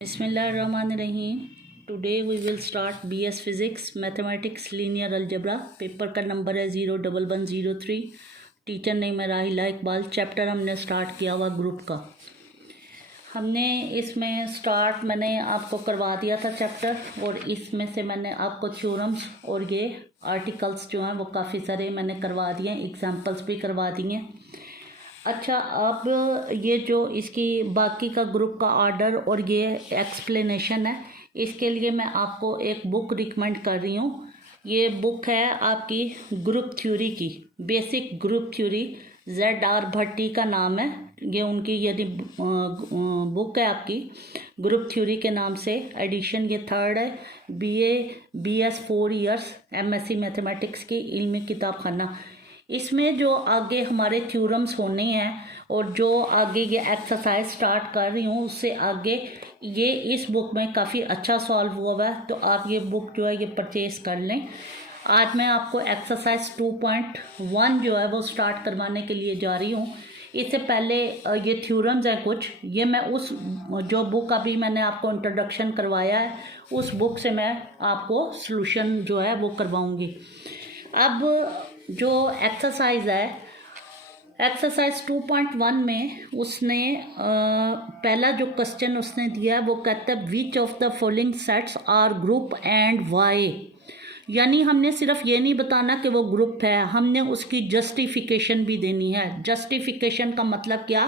बिस्मिल्लाहिर्रहमानिर्रहीम। Today we will start BS physics mathematics linear algebra. Paper का नंबर है 01103। टीचर नेम है राहिला इकबाल। चैप्टर हमने स्टार्ट किया हुआ ग्रुप का। हमने इसमें स्टार्ट मैंने आपको करवा दिया था चैप्टर, और इसमें से मैंने आपको थ्योरम्स और ये आर्टिकल्स जो हैं वो काफ़ी सारे मैंने करवा दिए हैं, एग्जांपल्स भी करवा दिए। अच्छा, अब ये जो इसकी बाकी का ग्रुप का ऑर्डर और ये एक्सप्लेनेशन है, इसके लिए मैं आपको एक बुक रिकमेंड कर रही हूँ। ये बुक है आपकी ग्रुप थ्योरी की, बेसिक ग्रुप थ्योरी। ZR भट्टी का नाम है ये, उनकी यदि बुक है आपकी ग्रुप थ्योरी के नाम से। एडिशन ये 3rd है। BS 4 ईयर्स MSc मैथमेटिक्स की इल्मी किताब खाना। इसमें जो आगे हमारे थ्योरम्स होने हैं और जो आगे ये एक्सरसाइज स्टार्ट कर रही हूँ, उससे आगे ये इस बुक में काफ़ी अच्छा सॉल्व हुआ है, तो आप ये बुक जो है ये परचेज कर लें। आज मैं आपको एक्सरसाइज 2.1 जो है वो स्टार्ट करवाने के लिए जा रही हूँ। इससे पहले ये थ्योरम्स हैं कुछ, ये मैं उस जो बुक अभी मैंने आपको इंट्रोडक्शन करवाया है उस बुक से मैं आपको सॉल्यूशन जो है वो करवाऊँगी। अब जो एक्सरसाइज है, एक्सरसाइज 2.1 में उसने पहला जो क्वेश्चन उसने दिया है वो कहता है which of the following sets are group and why. यानी हमने सिर्फ ये नहीं बताना कि वो ग्रुप है, हमने उसकी जस्टिफिकेशन भी देनी है। जस्टिफिकेशन का मतलब क्या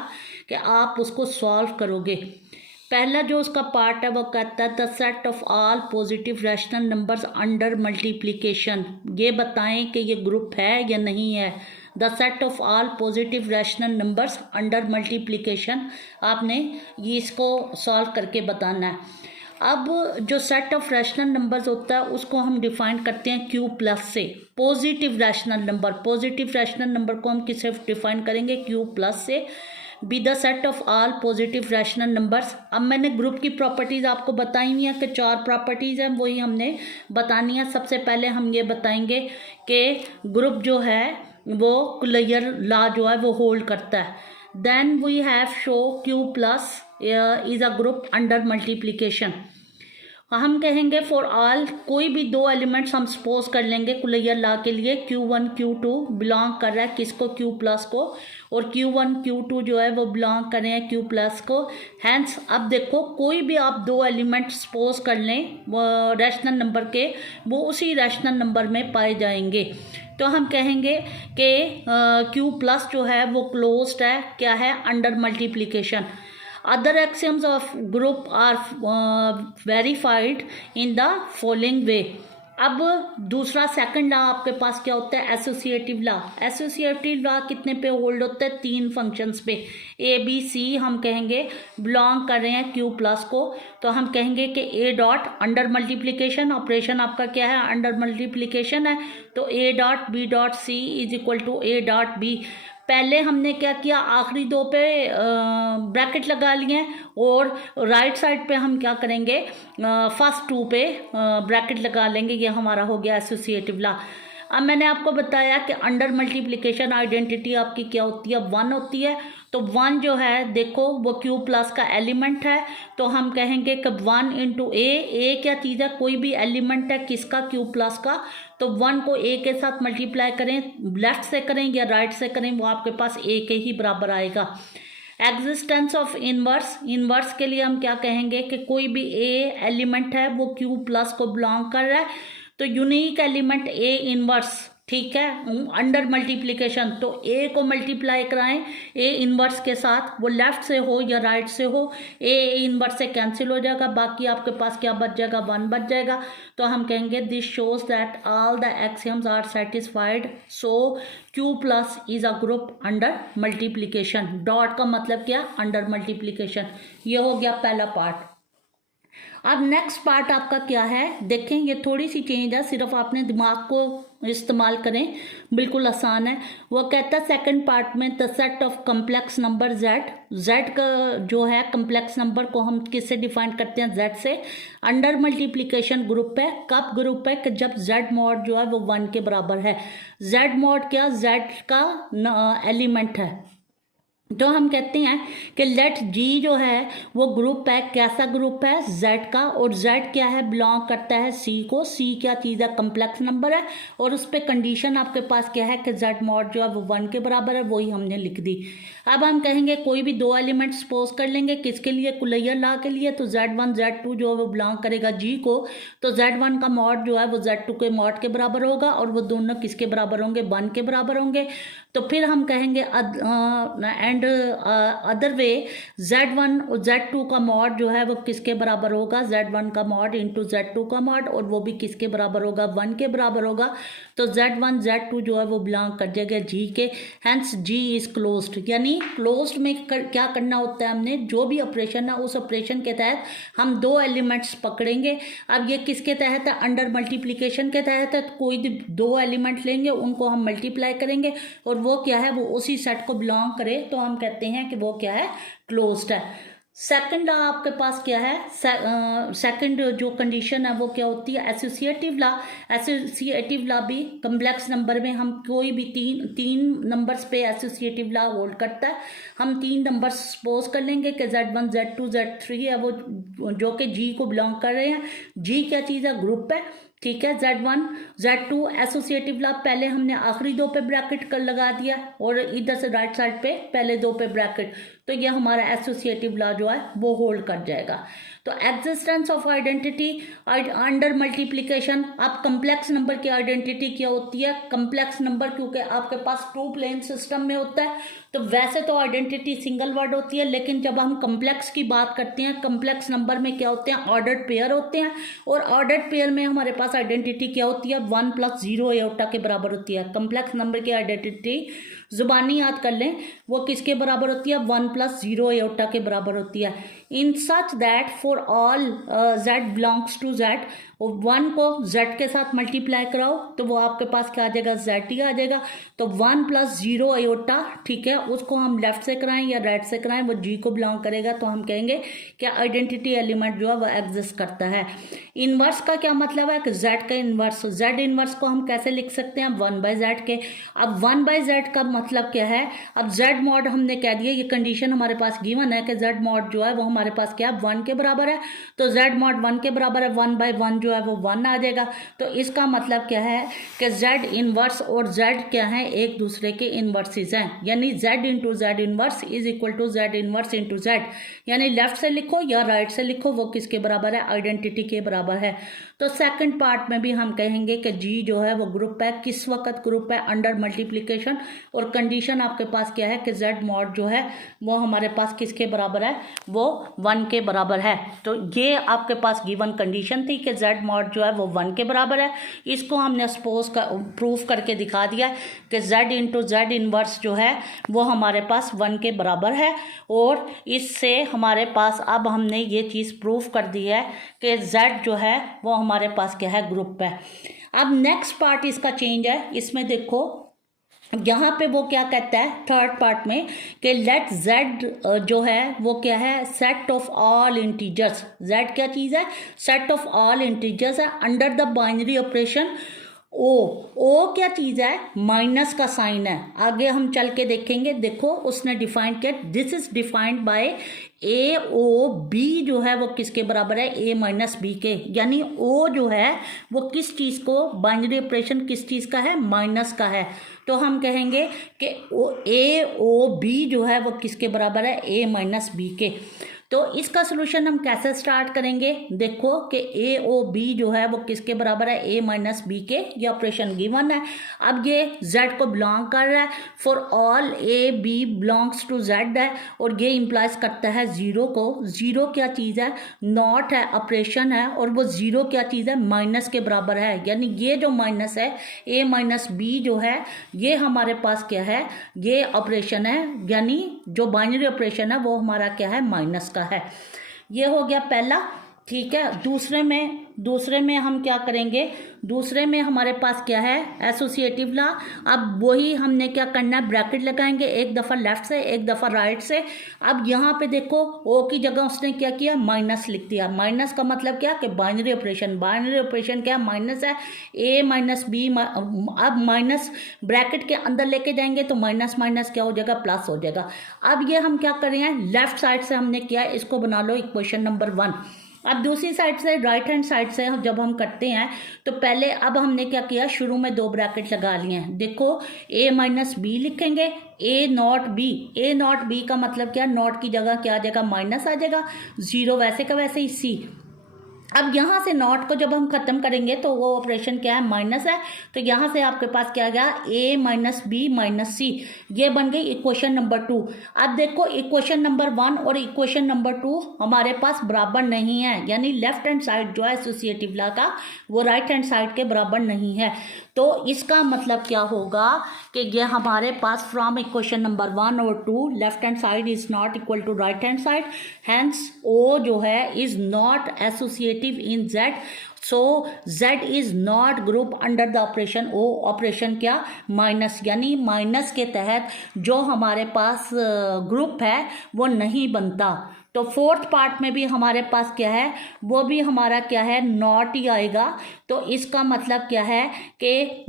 कि आप उसको सॉल्व करोगे। पहला जो उसका पार्ट है वो कहता है the set of all positive rational numbers under multiplication. ये बताएं कि ये ग्रुप है या नहीं है। The set of all positive rational numbers under multiplication, आपने ये इसको सॉल्व करके बताना है। अब जो सेट ऑफ रैशनल नंबर्स होता है उसको हम डिफाइन करते हैं Q प्लस से। Positive rational number, positive rational number को हम किससे डिफाइन करेंगे? Q प्लस से। Be the set of all positive rational numbers. अब मैंने ग्रुप की प्रॉपर्टीज़ आपको बताई हुई हैं कि 4 प्रॉपर्टीज़ हैं, वही हमने बतानी है। सबसे पहले हम ये बताएंगे कि ग्रुप जो है वो कुलयर लॉ जो है वो होल्ड करता है। Then we have show Q plus is a group under multiplication. हम कहेंगे फॉर ऑल, कोई भी 2 एलिमेंट्स हम सपोज कर लेंगे कुलयर लॉ के लिए, Q1 Q2 बिलोंग कर रहा है किसको? Q प्लस को, और Q1 Q2 जो है वो बिलोंग कर रहे हैं Q प्लस को। हैंस अब देखो, कोई भी आप 2 एलिमेंट सपोज कर लें रैशनल नंबर के, वो उसी रैशनल नंबर में पाए जाएंगे। तो हम कहेंगे कि Q प्लस जो है वो क्लोज्ड है, क्या है? Under multiplication. Other axioms of group are verified in the following way। अब दूसरा सेकंड लॉ आपके पास क्या होता है? Associative law. एसोसिएटिव लॉ कितने पे होल्ड होता है? 3 फंक्शंस पे। ABC हम कहेंगे बिलोंग कर रहे हैं Q प्लस को, तो हम कहेंगे कि A dot under multiplication, operation आपका क्या है? अंडर मल्टीप्लिकेशन है, तो A dot B dot C is equal to A dot B। पहले हमने क्या किया? आखिरी 2 पे ब्रैकेट लगा लिए, और राइट साइड पे हम क्या करेंगे? फर्स्ट 2 पे ब्रैकेट लगा लेंगे। ये हमारा हो गया एसोसिएटिव लॉ। अब मैंने आपको बताया कि अंडर मल्टीप्लिकेशन आइडेंटिटी आपकी क्या होती है? 1 होती है। तो 1 जो है देखो वो Q प्लस का एलिमेंट है, तो हम कहेंगे कि 1 इंटू ए क्या चीज़ है? कोई भी एलिमेंट है किसका? Q प्लस का। तो 1 को A के साथ मल्टीप्लाई करें, लेफ्ट से करें या राइट से करें, वो आपके पास A के ही बराबर आएगा। एग्जिस्टेंस ऑफ इनवर्स, इनवर्स के लिए हम क्या कहेंगे कि कोई भी A एलिमेंट है वो Q प्लस को बिलोंग कर रहा है, तो यूनिक एलिमेंट A इनवर्स, ठीक है, अंडर मल्टीप्लिकेशन। तो A को मल्टीप्लाई कराएं A इनवर्स के साथ, वो लेफ्ट से हो या राइट से हो, A इनवर्स से कैंसिल हो जाएगा, बाकी आपके पास क्या बच जाएगा? 1 बच जाएगा। तो हम कहेंगे this shows that all the axioms are satisfied, so Q plus is a group under multiplication. Dot का मतलब क्या? Under multiplication. ये हो गया पहला पार्ट। अब नेक्स्ट पार्ट आपका क्या है? देखें, ये थोड़ी सी चेंज है, सिर्फ आपने दिमाग को इस्तेमाल करें, बिल्कुल आसान है। वो कहता है सेकंड पार्ट में the set of complex number Z का जो है कम्प्लेक्स नंबर को हम किससे डिफाइन करते हैं? Z से। अंडर मल्टीप्लिकेशन ग्रुप है। कब ग्रुप है? कि जब Z मॉड जो है वो 1 के बराबर है। Z मॉड क्या? Z का एलिमेंट है, तो हम कहते हैं कि लेट जी जो है वो ग्रुप है, कैसा ग्रुप है, जेड का, और जेड क्या है, बिलोंग करता है सी को। सी क्या चीज़ है, कम्प्लेक्स नंबर है, और उस पर कंडीशन आपके पास क्या है कि जेड मॉड जो है वो 1 के बराबर है, वही हमने लिख दी। अब हम कहेंगे कोई भी दो एलिमेंट सपोज कर लेंगे, किसके लिए, कुलैयर लॉ के लिए, तो Z1 Z2 जो है वो बिलोंग करेगा जी को, तो Z1 का मॉड जो है वो Z2 के मॉड के बराबर होगा, और वो दोनों किसके बराबर होंगे, 1 के बराबर होंगे। तो फिर हम कहेंगे एंड अदर वे Z1 और Z2 का मॉड जो है वो किसके बराबर होगा, Z1 का मॉड इंटू Z2 का मॉड, और वो भी किसके बराबर होगा, 1 के बराबर होगा। तो Z1 Z2 जो है वो बिलोंग कर जाएगा जी के, हैंस जी इज क्लोज्ड। यानी क्लोज्ड में क्या करना होता है, हमने जो भी ऑपरेशन है उस ऑपरेशन के तहत हम दो एलिमेंट्स पकड़ेंगे। अब ये किसके तहत है, अंडर मल्टीप्लिकेशन के तहत है। तो कोई भी दो एलिमेंट लेंगे, उनको हम मल्टीप्लाई करेंगे, और वो क्या है, वो उसी सेट को बिलोंग करे, तो हम कहते हैं कि वो क्या है, क्लोज्ड है। सेकंड लॉ आपके पास क्या है, सेकंड जो कंडीशन है वो क्या होती है, एसोसिएटिव लॉ। एसोसिएटिव लॉ भी कम्प्लेक्स नंबर में हम कोई भी तीन नंबर्स पे एसोसिएटिव लॉ होल्ड करता है। हम तीन नंबर्स सपोज कर लेंगे कि Z1 Z2 Z3 है, वो जो कि जी को बिलोंग कर रहे हैं। जी क्या चीज़ है, ग्रुप है, ठीक है। Z1 Z2 एसोसिएटिव लॉ, पहले हमने आखिरी दो पे ब्रैकेट कर लगा दिया, और इधर से राइट साइड पे पहले दो पे ब्रैकेट, तो ये हमारा एसोसिएटिव लॉ जो है वो होल्ड कर जाएगा। तो existence of identity under multiplication. अब कम्प्लेक्स नंबर की आइडेंटिटी क्या होती है, कम्प्लेक्स नंबर क्योंकि आपके पास टू प्लेन सिस्टम में होता है, तो वैसे तो आइडेंटिटी सिंगल वर्ड होती है, लेकिन जब हम कम्प्लेक्स की बात करते हैं, कम्प्लेक्स नंबर में क्या होते हैं, ऑर्डर्ड पेयर होते हैं, और ऑर्डर्ड पेयर में हमारे पास आइडेंटिटी क्या होती है, 1 + 0 आयोटा के बराबर होती है। कम्प्लेक्स नंबर की आइडेंटिटी जुबानी याद कर लें, वो किसके बराबर होती है, 1 + 0 आयोटा के बराबर होती है। In such that for all Z belongs to Z, 1 को Z के साथ मल्टीप्लाई कराओ तो वो आपके पास क्या आ जाएगा, Z ही आ जाएगा। तो 1 + 0 आयोटा, ठीक है, उसको हम लेफ्ट से कराएं या राइट से कराएं, वो जी को बिलोंग करेगा, तो हम कहेंगे कि आइडेंटिटी एलिमेंट जो है वो एग्जिस्ट करता है। इनवर्स का क्या मतलब है कि Z का इनवर्स, Z इनवर्स को हम कैसे लिख सकते हैं, 1/Z के। अब 1/Z का मतलब क्या है, अब Z मॉड हमने कह दिया, ये कंडीशन हमारे पास गिवन है कि Z मॉड जो है वो हमारे पास क्या है, 1 के बराबर है, तो Z मॉड 1 के बराबर है, 1/1 जो है वो 1 आ जाएगा। तो इसका मतलब क्या है कि Z इनवर्स और Z क्या है, एक दूसरे के इनवर्सेस हैं, यानी Z into Z inverse is equal to Z inverse into Z, यानी लेफ्ट से लिखो या राइट से लिखो, वो किसके बराबर है, आइडेंटिटी के बराबर है। तो सेकंड पार्ट में भी हम कहेंगे कि जी जो है वो ग्रुप है, किस वक्त ग्रुप है, अंडर मल्टीप्लिकेशन, और कंडीशन आपके पास क्या है कि Z मॉड जो है वो हमारे पास किसके बराबर है, वो 1 के बराबर है। तो ये आपके पास गिवन कंडीशन थी कि Z मॉड जो है वो 1 के बराबर है। इसको हमने सपोज प्रूफ करके दिखा दिया कि Z इंटू Z इनवर्स जो है वो हमारे पास 1 के बराबर है, और इससे हमारे पास अब हमने ये चीज़ प्रूफ कर दी है कि Z जो है वो हमारे पास क्या है, ग्रुप है। अब नेक्स्ट पार्ट इसका चेंज है, इसमें देखो यहाँ पे वो क्या कहता है थर्ड पार्ट में कि लेट Z जो है वो क्या है, set of all integers. Z क्या चीज़ है, सेट ऑफ ऑल इंटीजर्स है अंडर द बाइनरी ऑपरेशन ओ क्या चीज़ है, माइनस का साइन है। आगे हम चल के देखेंगे, देखो उसने डिफाइन किया, this is defined by AOB जो है वो किसके बराबर है, A - B के, यानी O जो है वो किस चीज़ को, बाइनरी ऑपरेशन किस चीज़ का है, माइनस का है। तो हम कहेंगे कि AOB जो है वो किसके बराबर है, A - B के। तो इसका सोल्यूशन हम कैसे स्टार्ट करेंगे, देखो कि AOB जो है वो किसके बराबर है, A - B के, ये ऑपरेशन गिवन है। अब ये Z को बिलोंग कर रहा है, for all AB belongs to Z है, और ये इम्प्लाइज करता है 0 को। 0 क्या चीज़ है, नॉट है, ऑपरेशन है, और वो 0 क्या चीज़ है, माइनस के बराबर है, यानी ये जो माइनस है A - B जो है ये हमारे पास क्या है, ये ऑपरेशन है, यानी जो बाइनरी ऑपरेशन है वो हमारा क्या है, माइनस का है। ये हो गया पहला। ठीक है। दूसरे में हम क्या करेंगे, दूसरे में हमारे पास क्या है, एसोसिएटिव लॉ। अब वही हमने क्या करना है, ब्रैकेट लगाएंगे, एक दफ़ा लेफ्ट से एक दफ़ा राइट से। अब यहाँ पे देखो ओ की जगह उसने क्या किया, माइनस लिख दिया। माइनस का मतलब क्या कि बाइनरी ऑपरेशन। बाइनरी ऑपरेशन क्या, माइनस है, ए माइनस बी। अब माइनस ब्रैकेट के अंदर लेके जाएंगे तो माइनस माइनस क्या हो जाएगा, प्लस हो जाएगा। अब ये हम क्या कर रहे हैं, लेफ्ट साइड से हमने किया, इसको बना लो इक्वेशन नंबर 1। अब दूसरी साइड से, राइट हैंड साइड से जब हम करते हैं तो पहले अब हमने क्या किया, शुरू में 2 ब्रैकेट लगा लिए हैं। देखो a माइनस बी लिखेंगे, a not be. a not be का मतलब क्या, नॉट की जगह क्या आ जाएगा, माइनस आ जाएगा। 0 वैसे का वैसे ही c। अब यहाँ से नॉट को जब हम खत्म करेंगे तो वो ऑपरेशन क्या है, माइनस है। तो यहाँ से आपके पास क्या आ गया, a माइनस बी माइनस सी। ये बन गई इक्वेशन नंबर 2। अब देखो इक्वेशन नंबर 1 और इक्वेशन नंबर 2 हमारे पास बराबर नहीं है, यानी लेफ्ट हैंड साइड जो है एसोसिएटिव लॉ का, वो राइट हैंड साइड के बराबर नहीं है। तो इसका मतलब क्या होगा कि ये हमारे पास फ्रॉम इक्वेशन नंबर 1 और 2 left hand side is not equal to right hand side, hence O जो है is not associative in Z। So Z is not group under the operation O. Operation क्या, माइनस, यानी minus के तहत जो हमारे पास group है वो नहीं बनता। तो फोर्थ पार्ट में भी हमारे पास क्या है, वो भी हमारा क्या है, नॉट ही आएगा। तो इसका मतलब क्या है कि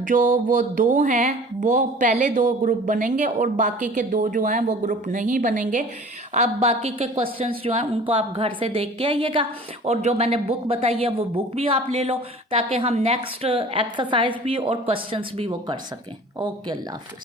जो वो 2 हैं वो पहले 2 ग्रुप बनेंगे और बाकी के 2 जो हैं वो ग्रुप नहीं बनेंगे। अब बाकी के क्वेश्चंस जो हैं उनको आप घर से देख के आइएगा, और जो मैंने बुक बताई है वो बुक भी आप ले लो, ताकि हम नेक्स्ट एक्सरसाइज भी और क्वेश्चंस भी वो कर सकें। ओके, अल्लाह हाफिज़।